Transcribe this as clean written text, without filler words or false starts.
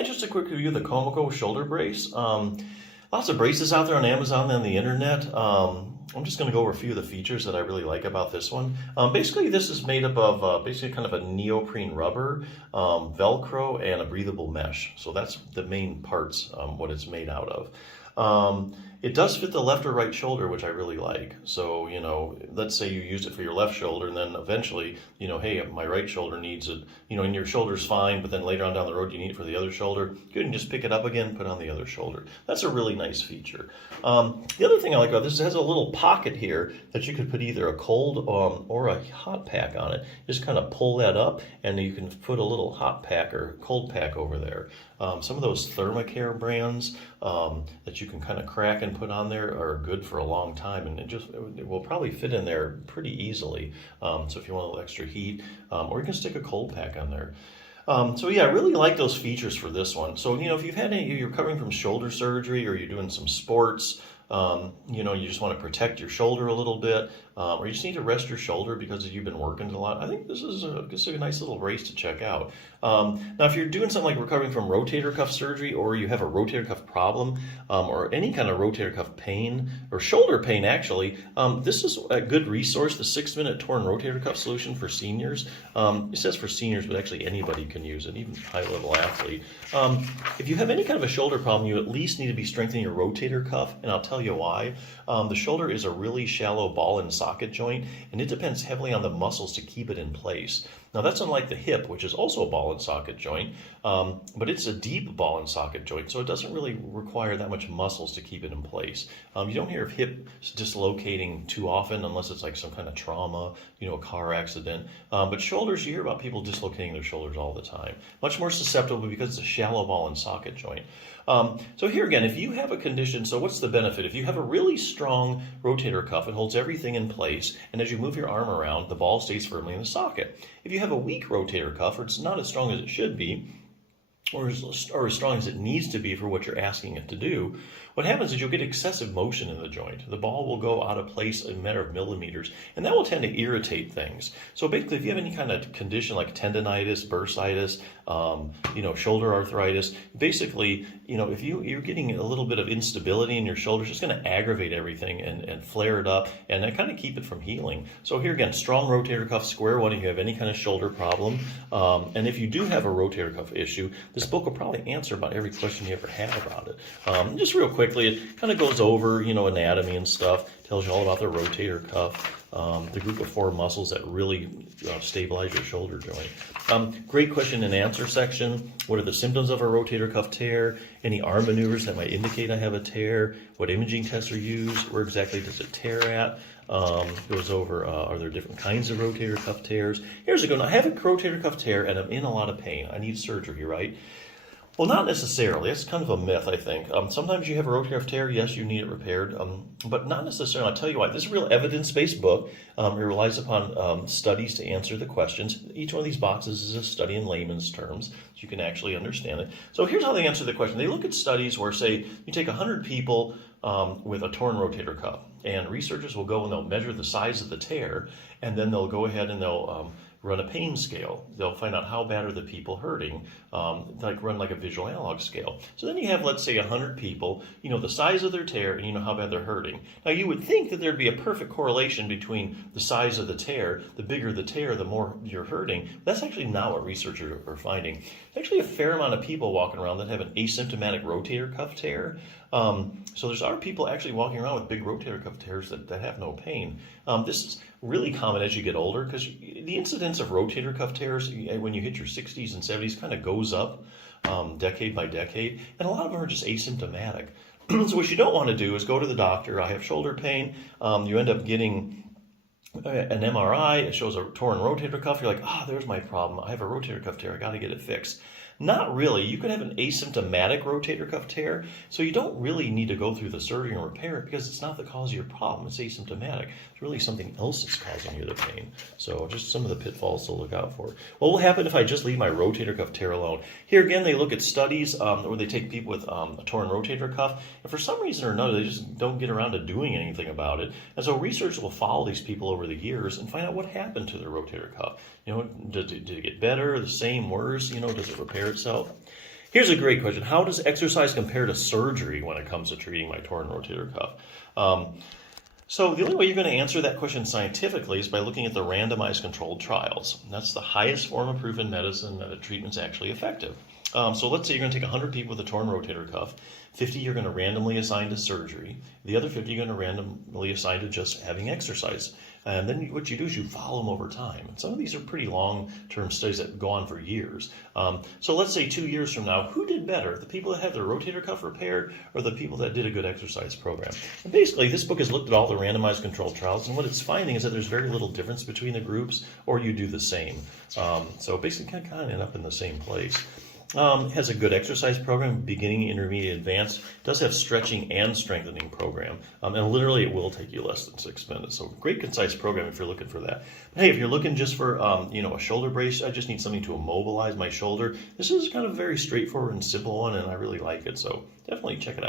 Yeah, just a quick review of the Komoko shoulder brace. Lots of braces out there on Amazon and on the internet. I'm just going to go over a few of the features that I really like about this one. Basically, this is made up of basically kind of a neoprene rubber, Velcro, and a breathable mesh. So that's the main parts, what it's made out of. It does fit the left or right shoulder, which I really like. So, you know, let's say you used it for your left shoulder and then eventually, you know, hey, my right shoulder needs it, you know, and your shoulder's fine, but then later on down the road you need it for the other shoulder. You can just pick it up again, put it on the other shoulder. That's a really nice feature. The other thing I like about this is it has a little pocket here that you could put either a cold or a hot pack on it. Just kind of pull that up and you can put a little hot pack or cold pack over there. Some of those Thermacare brands that you can kind of crack and put on there are good for a long time, and it will probably fit in there pretty easily. So if you want a little extra heat, or you can stick a cold pack on there. So yeah, I really like those features for this one. So, you know, if you're recovering from shoulder surgery or you're doing some sports, you know, you just want to protect your shoulder a little bit, or you just need to rest your shoulder because you've been working a lot, I think this is a nice little brace to check out. Now, if you're doing something like recovering from rotator cuff surgery, or you have a rotator cuff problem, or any kind of rotator cuff pain, or shoulder pain actually, this is a good resource, the 6-minute torn rotator cuff solution for seniors. It says for seniors, but actually anybody can use it, even high-level athlete. If you have any kind of a shoulder problem, you at least need to be strengthening your rotator cuff, and I'll tell you why. The shoulder is a really shallow ball and socket joint, and it depends heavily on the muscles to keep it in place. Now that's unlike the hip, which is also a ball and socket joint, but it's a deep ball and socket joint, so it doesn't really require that much muscles to keep it in place. You don't hear of hips dislocating too often unless it's like some kind of trauma, you know, a car accident. But shoulders, you hear about people dislocating their shoulders all the time. Much more susceptible because it's a shallow ball and socket joint. So here again, if you have a condition, so what's the benefit? If you have a really strong rotator cuff, it holds everything in place, and as you move your arm around, the ball stays firmly in the socket. If you have a weak rotator cuff, or it's not as strong as it should be, or as strong as it needs to be for what you're asking it to do, what happens is you'll get excessive motion in the joint. The ball will go out of place in a matter of millimeters, and that will tend to irritate things. So basically, if you have any kind of condition like tendonitis, bursitis, you know, shoulder arthritis, basically, you know, if you're getting a little bit of instability in your shoulder, it's just going to aggravate everything and flare it up and kind of keep it from healing. So here again, strong rotator cuff, square one if you have any kind of shoulder problem. And if you do have a rotator cuff issue, this book will probably answer about every question you ever have about it. Just real quickly, it kind of goes over, you know, anatomy and stuff, tells you all about the rotator cuff, the group of 4 muscles that really stabilize your shoulder joint. Great question and answer section. What are the symptoms of a rotator cuff tear? Any arm maneuvers that might indicate I have a tear? What imaging tests are used? Where exactly does it tear at? Goes over, are there different kinds of rotator cuff tears? Here's a good one. I have a rotator cuff tear and I'm in a lot of pain. I need surgery, right? Well, not necessarily. That's kind of a myth, I think. Sometimes you have a rotator cuff tear, yes, you need it repaired, but not necessarily. I'll tell you why. This is a real evidence-based book. It relies upon studies to answer the questions. Each one of these boxes is a study in layman's terms, so you can actually understand it. So here's how they answer the question. They look at studies where, say, you take 100 people with a torn rotator cuff, and researchers will go and they'll measure the size of the tear, and then they'll go ahead and they'll run a pain scale. They'll find out how bad are the people hurting, run like a visual analog scale. So then you have, let's say, 100 people, you know the size of their tear and you know how bad they're hurting. Now you would think that there'd be a perfect correlation between the size of the tear, the bigger the tear, the more you're hurting. That's actually not what researchers are finding. There's actually a fair amount of people walking around that have an asymptomatic rotator cuff tear. So there's other people actually walking around with big rotator cuff tears that have no pain. This is really common as you get older because the incidence of rotator cuff tears when you hit your 60s and 70s kind of goes up decade by decade, and a lot of them are just asymptomatic. So what you don't want to do is go to the doctor. I have shoulder pain. You end up getting an MRI. It shows a torn rotator cuff. You're like, there's my problem. I have a rotator cuff tear. I got to get it fixed. Not really. You could have an asymptomatic rotator cuff tear, so you don't really need to go through the surgery and repair it because it's not the cause of your problem. It's asymptomatic. It's really something else that's causing you the pain. So just some of the pitfalls to look out for. What will happen if I just leave my rotator cuff tear alone? Here again, they look at studies where they take people with a torn rotator cuff, and for some reason or another, they just don't get around to doing anything about it. And so researchers will follow these people over the years and find out what happened to their rotator cuff. You know, did it get better, the same, worse? You know, does it repair itself? Here's a great question. How does exercise compare to surgery when it comes to treating my torn rotator cuff? So the only way you're going to answer that question scientifically is by looking at the randomized controlled trials. And that's the highest form of proof in medicine that a treatment's actually effective. So let's say you're going to take 100 people with a torn rotator cuff. 50 you're going to randomly assign to surgery. The other 50 you're going to randomly assign to just having exercise. And then what you do is you follow them over time. And some of these are pretty long-term studies that go on for years. So let's say 2 years from now, who did better? The people that had their rotator cuff repaired or the people that did a good exercise program? And basically, this book has looked at all the randomized controlled trials, and what it's finding is that there's very little difference between the groups, or you do the same. So basically, kind of end up in the same place. Has a good exercise program, beginning, intermediate, advanced. Does have stretching and strengthening program, and literally it will take you less than 6 minutes. So great concise program if you're looking for that. But hey, if you're looking just for a shoulder brace, I just need something to immobilize my shoulder. This is kind of a very straightforward and simple one, and I really like it. So definitely check it out.